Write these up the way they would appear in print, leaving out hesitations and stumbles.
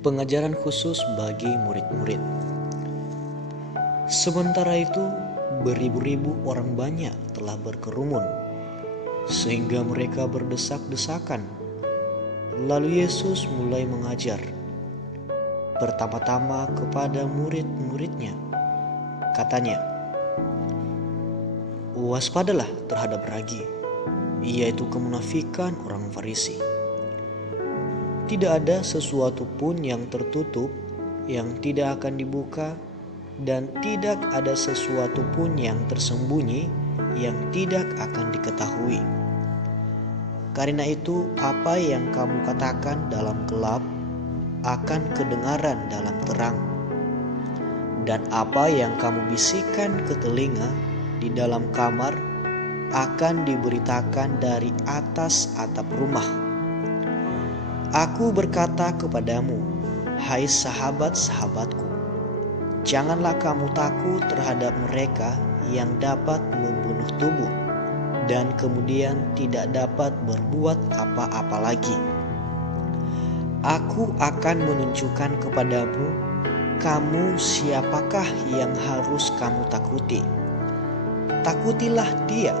Pengajaran khusus bagi murid-murid. Sementara itu, beribu-ribu orang banyak telah berkerumun, sehingga mereka berdesak-desakan. Lalu Yesus mulai mengajar, pertama-tama kepada murid-muridnya. Katanya, "Waspadalah terhadap ragi, yaitu kemunafikan orang Farisi. Tidak ada sesuatu pun yang tertutup yang tidak akan dibuka, dan tidak ada sesuatu pun yang tersembunyi yang tidak akan diketahui. Karena itu, apa yang kamu katakan dalam gelap akan kedengaran dalam terang, dan apa yang kamu bisikkan ke telinga di dalam kamar akan diberitakan dari atas atap rumah. Aku berkata kepadamu, hai sahabat-sahabatku, janganlah kamu takut terhadap mereka yang dapat membunuh tubuh dan kemudian tidak dapat berbuat apa-apa lagi. Aku akan menunjukkan kepadamu kamu siapakah yang harus kamu takuti. Takutilah dia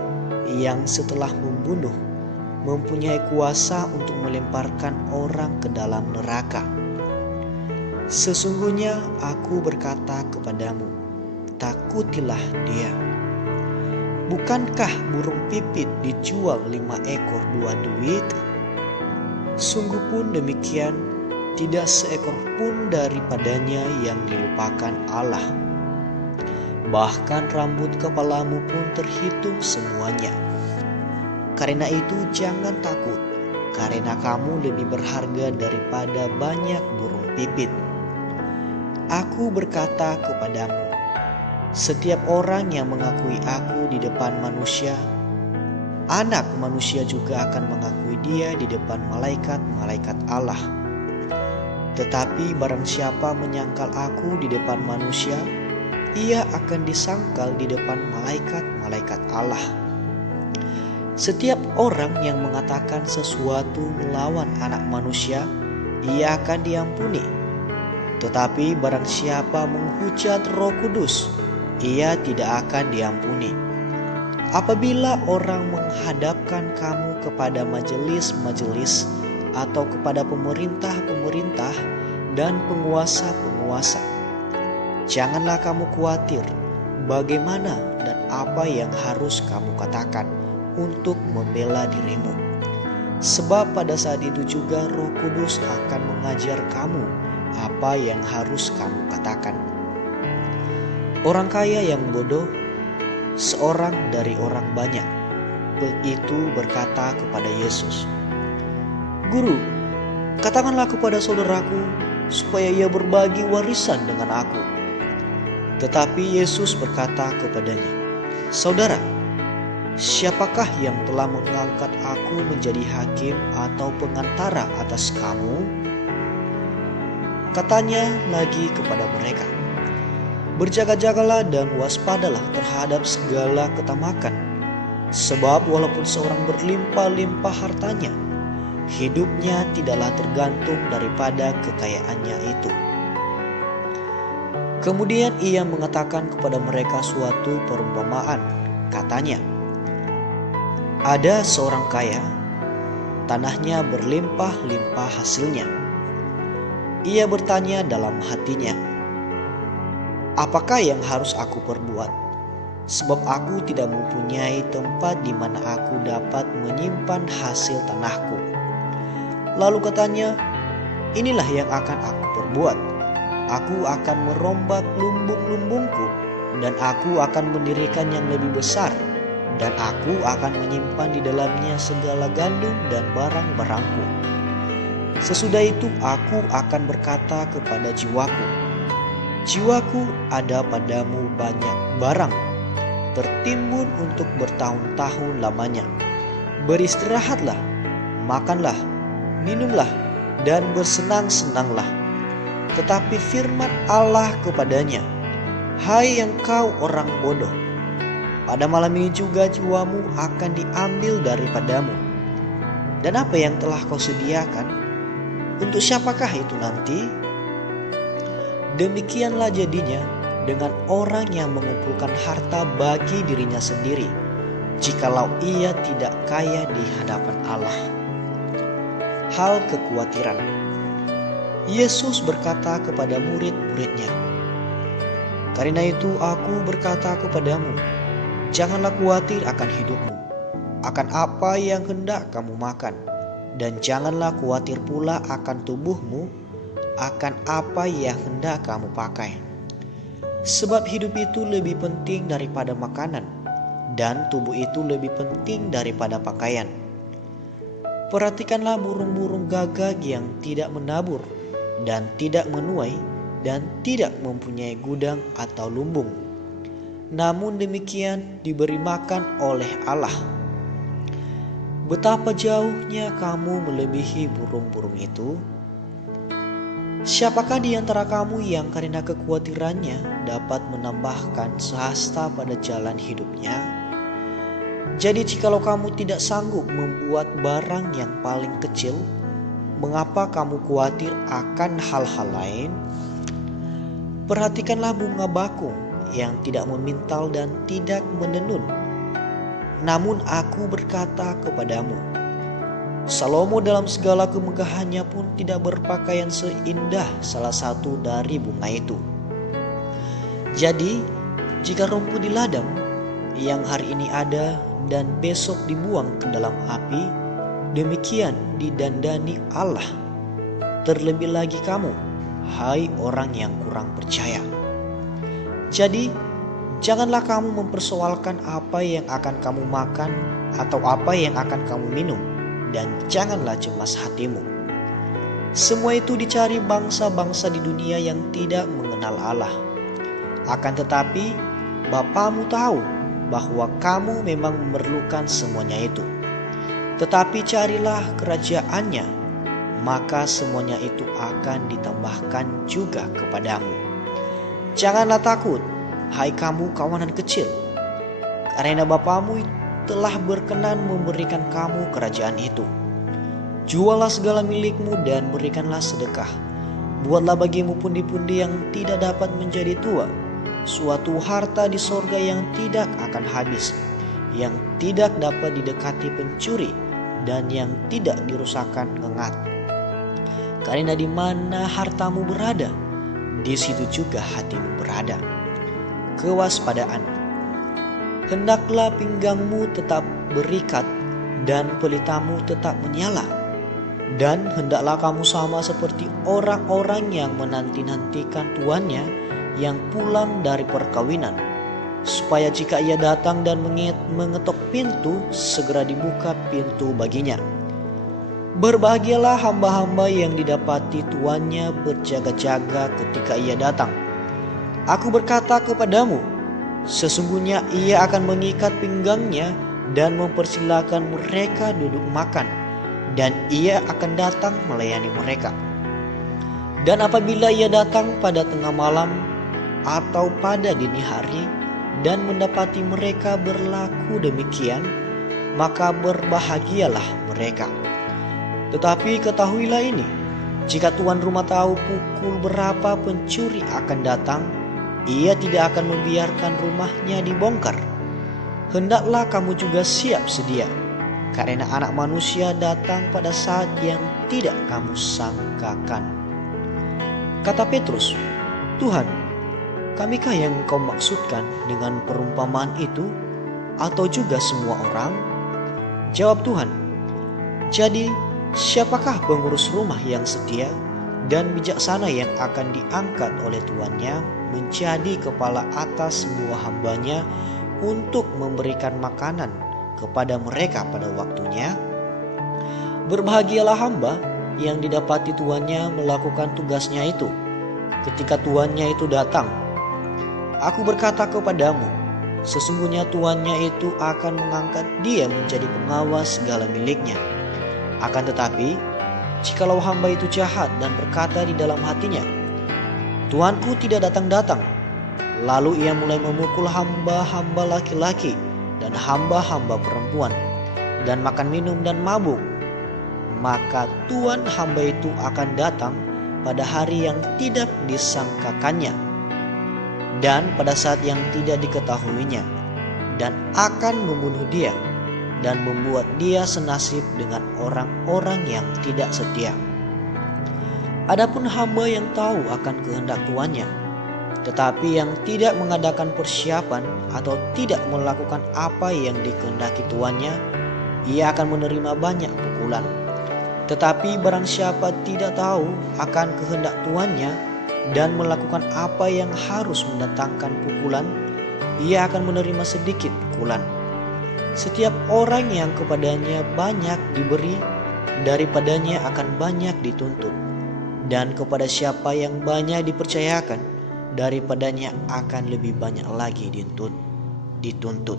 yang setelah membunuh mempunyai kuasa untuk melemparkan orang ke dalam neraka. Sesungguhnya aku berkata kepadamu, takutilah dia. Bukankah burung pipit dijual 5 ekor 2 duit? Sungguh pun demikian, tidak seekor pun daripadanya yang dilupakan Allah. Bahkan rambut kepalamu pun terhitung semuanya. Karena itu jangan takut, karena kamu lebih berharga daripada banyak burung pipit. Aku berkata kepadamu, setiap orang yang mengakui aku di depan manusia, Anak Manusia juga akan mengakui dia di depan malaikat-malaikat Allah. Tetapi barang siapa menyangkal aku di depan manusia, ia akan disangkal di depan malaikat-malaikat Allah. Setiap orang yang mengatakan sesuatu melawan Anak Manusia, ia akan diampuni. Tetapi barang siapa menghujat Roh Kudus, ia tidak akan diampuni. Apabila orang menghadapkan kamu kepada majelis-majelis atau kepada pemerintah-pemerintah dan penguasa-penguasa, janganlah kamu khawatir bagaimana dan apa yang harus kamu katakan untuk membela dirimu. Sebab pada saat itu juga Roh Kudus akan mengajar kamu apa yang harus kamu katakan. Orang kaya yang bodoh, seorang dari orang banyak, itu berkata kepada Yesus, "Guru, katakanlah kepada saudaraku supaya ia berbagi warisan dengan aku." Tetapi Yesus berkata kepadanya, "Saudara, siapakah yang telah mengangkat aku menjadi hakim atau pengantara atas kamu?" Katanya lagi kepada mereka, "Berjaga-jagalah dan waspadalah terhadap segala ketamakan. Sebab walaupun seorang berlimpah-limpah hartanya, hidupnya tidaklah tergantung daripada kekayaannya itu." Kemudian ia mengatakan kepada mereka suatu perumpamaan. Katanya, ada seorang kaya, tanahnya berlimpah-limpah hasilnya. Ia bertanya dalam hatinya, apakah yang harus aku perbuat? Sebab aku tidak mempunyai tempat di mana aku dapat menyimpan hasil tanahku. Lalu katanya, inilah yang akan aku perbuat. Aku akan merombak lumbung-lumbungku, dan aku akan mendirikan yang lebih besar, dan aku akan menyimpan di dalamnya segala gandum dan barang-barangku. Sesudah itu aku akan berkata kepada jiwaku, jiwaku, ada padamu banyak barang, tertimbun untuk bertahun-tahun lamanya. Beristirahatlah, makanlah, minumlah, dan bersenang-senanglah. Tetapi firman Allah kepadanya, hai engkau orang bodoh, pada malam ini juga jiwamu akan diambil daripadamu. Dan apa yang telah kau sediakan, untuk siapakah itu nanti? Demikianlah jadinya dengan orang yang mengumpulkan harta bagi dirinya sendiri, jikalau ia tidak kaya di hadapan Allah. Hal kekhawatiran. Yesus berkata kepada murid-muridnya, "Karena itu aku berkata kepadamu, janganlah khawatir akan hidupmu, akan apa yang hendak kamu makan, dan janganlah khawatir pula akan tubuhmu, akan apa yang hendak kamu pakai. Sebab hidup itu lebih penting daripada makanan, dan tubuh itu lebih penting daripada pakaian. Perhatikanlah burung-burung gagak yang tidak menabur dan tidak menuai dan tidak mempunyai gudang atau lumbung, namun demikian diberi makan oleh Allah. Betapa jauhnya kamu melebihi burung-burung itu. Siapakah di antara kamu yang karena kekhawatirannya dapat menambahkan sehasta pada jalan hidupnya? Jadi jikalau kamu tidak sanggup membuat barang yang paling kecil, mengapa kamu khawatir akan hal-hal lain? Perhatikanlah bunga bakung yang tidak memintal dan tidak menenun. Namun aku berkata kepadamu, Salomo dalam segala kemegahannya pun tidak berpakaian seindah salah satu dari bunga itu. Jadi jika rumput di ladang yang hari ini ada dan besok dibuang ke dalam api, demikian didandani Allah. Terlebih lagi kamu, hai orang yang kurang percaya. Jadi janganlah kamu mempersoalkan apa yang akan kamu makan atau apa yang akan kamu minum, dan janganlah cemas hatimu. Semua itu dicari bangsa-bangsa di dunia yang tidak mengenal Allah. Akan tetapi Bapamu tahu bahwa kamu memang memerlukan semuanya itu. Tetapi carilah kerajaannya, maka semuanya itu akan ditambahkan juga kepadamu. Janganlah takut, hai kamu kawanan kecil, karena Bapamu telah berkenan memberikan kamu kerajaan itu. Jualah segala milikmu dan berikanlah sedekah. Buatlah bagimu pundi-pundi yang tidak dapat menjadi tua, suatu harta di sorga yang tidak akan habis, yang tidak dapat didekati pencuri, dan yang tidak dirusakkan ngengat. Karena di mana hartamu berada, di situ juga hatimu berada. Kewaspadaan. Hendaklah pinggangmu tetap berikat dan pelitamu tetap menyala. Dan hendaklah kamu sama seperti orang-orang yang menanti-nantikan tuannya yang pulang dari perkawinan, supaya jika ia datang dan mengetok pintu, segera dibuka pintu baginya. Berbahagialah hamba-hamba yang didapati tuannya berjaga-jaga ketika ia datang. Aku berkata kepadamu, sesungguhnya ia akan mengikat pinggangnya dan mempersilakan mereka duduk makan, dan ia akan datang melayani mereka. Dan apabila ia datang pada tengah malam atau pada dini hari dan mendapati mereka berlaku demikian, maka berbahagialah mereka. Tetapi ketahuilah ini, jika tuan rumah tahu pukul berapa pencuri akan datang, ia tidak akan membiarkan rumahnya dibongkar. Hendaklah kamu juga siap sedia, karena Anak Manusia datang pada saat yang tidak kamu sangkakan. Kata Petrus, Tuhan, kamikah yang Engkau maksudkan dengan perumpamaan itu, atau juga semua orang? Jawab Tuhan, jadi siapakah pengurus rumah yang setia dan bijaksana yang akan diangkat oleh tuannya menjadi kepala atas semua hambanya untuk memberikan makanan kepada mereka pada waktunya? Berbahagialah hamba yang didapati tuannya melakukan tugasnya itu ketika tuannya itu datang. Aku berkata kepadamu, sesungguhnya tuannya itu akan mengangkat dia menjadi pengawas segala miliknya. Akan tetapi, jikalau hamba itu jahat dan berkata di dalam hatinya, Tuanku tidak datang-datang, lalu ia mulai memukul hamba-hamba laki-laki dan hamba-hamba perempuan, dan makan minum dan mabuk, maka tuan hamba itu akan datang pada hari yang tidak disangkakannya dan pada saat yang tidak diketahuinya, dan akan membunuh dia dan membuat dia senasib dengan orang-orang yang tidak setia. Adapun hamba yang tahu akan kehendak tuannya, tetapi yang tidak mengadakan persiapan atau tidak melakukan apa yang dikehendaki tuannya, ia akan menerima banyak pukulan. Tetapi barang siapa tidak tahu akan kehendak tuannya dan melakukan apa yang harus mendatangkan pukulan, ia akan menerima sedikit pukulan. Setiap orang yang kepadanya banyak diberi, daripadanya akan banyak dituntut. Dan kepada siapa yang banyak dipercayakan, daripadanya akan lebih banyak lagi dituntut.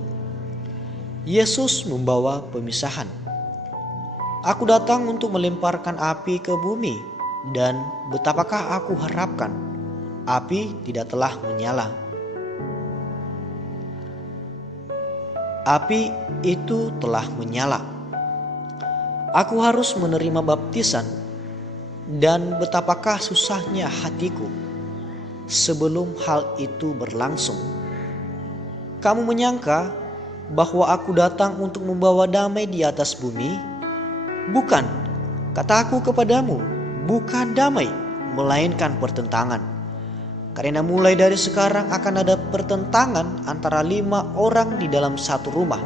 Yesus membawa pemisahan. Aku datang untuk melemparkan api ke bumi, dan betapakah aku harapkan api tidak telah menyala. Api itu telah menyala. Aku harus menerima baptisan, dan betapakah susahnya hatiku sebelum hal itu berlangsung. Kamu menyangka bahwa aku datang untuk membawa damai di atas bumi? Bukan, kataku kepadamu, bukan damai, melainkan pertentangan. Karena mulai dari sekarang akan ada pertentangan antara 5 orang di dalam satu rumah,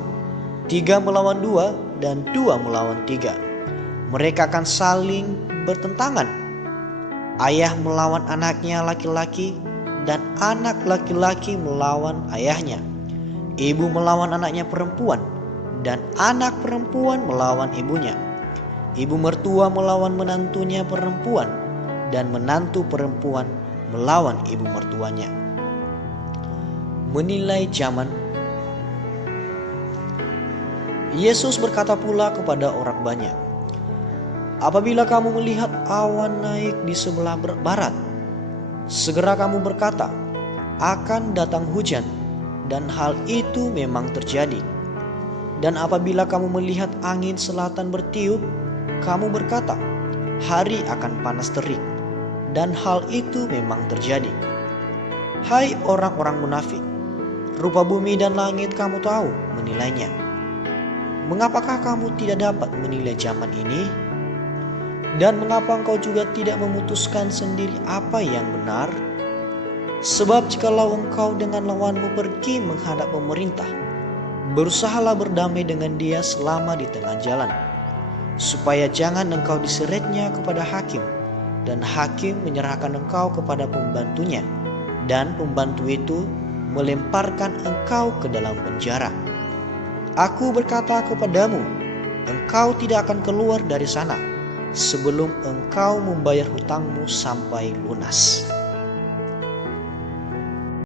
3 melawan 2 dan 2 melawan 3. Mereka akan saling bertentangan. Ayah melawan anaknya laki-laki, dan anak laki-laki melawan ayahnya. Ibu melawan anaknya perempuan, dan anak perempuan melawan ibunya. Ibu mertua melawan menantunya perempuan, dan menantu perempuan melawan ibu mertuanya. Menilai zaman. Yesus berkata pula kepada orang banyak, apabila kamu melihat awan naik di sebelah barat, segera kamu berkata, akan datang hujan, dan hal itu memang terjadi. Dan apabila kamu melihat angin selatan bertiup, kamu berkata, hari akan panas terik, dan hal itu memang terjadi. Hai orang-orang munafik, rupa bumi dan langit kamu tahu menilainya. Mengapakah kamu tidak dapat menilai zaman ini? Dan mengapa engkau juga tidak memutuskan sendiri apa yang benar? Sebab jikalau engkau dengan lawanmu pergi menghadap pemerintah, berusahalah berdamai dengan dia selama di tengah jalan, supaya jangan engkau diseretnya kepada hakim, dan hakim menyerahkan engkau kepada pembantunya, dan pembantu itu melemparkan engkau ke dalam penjara. Aku berkata kepadamu, engkau tidak akan keluar dari sana sebelum engkau membayar hutangmu sampai lunas.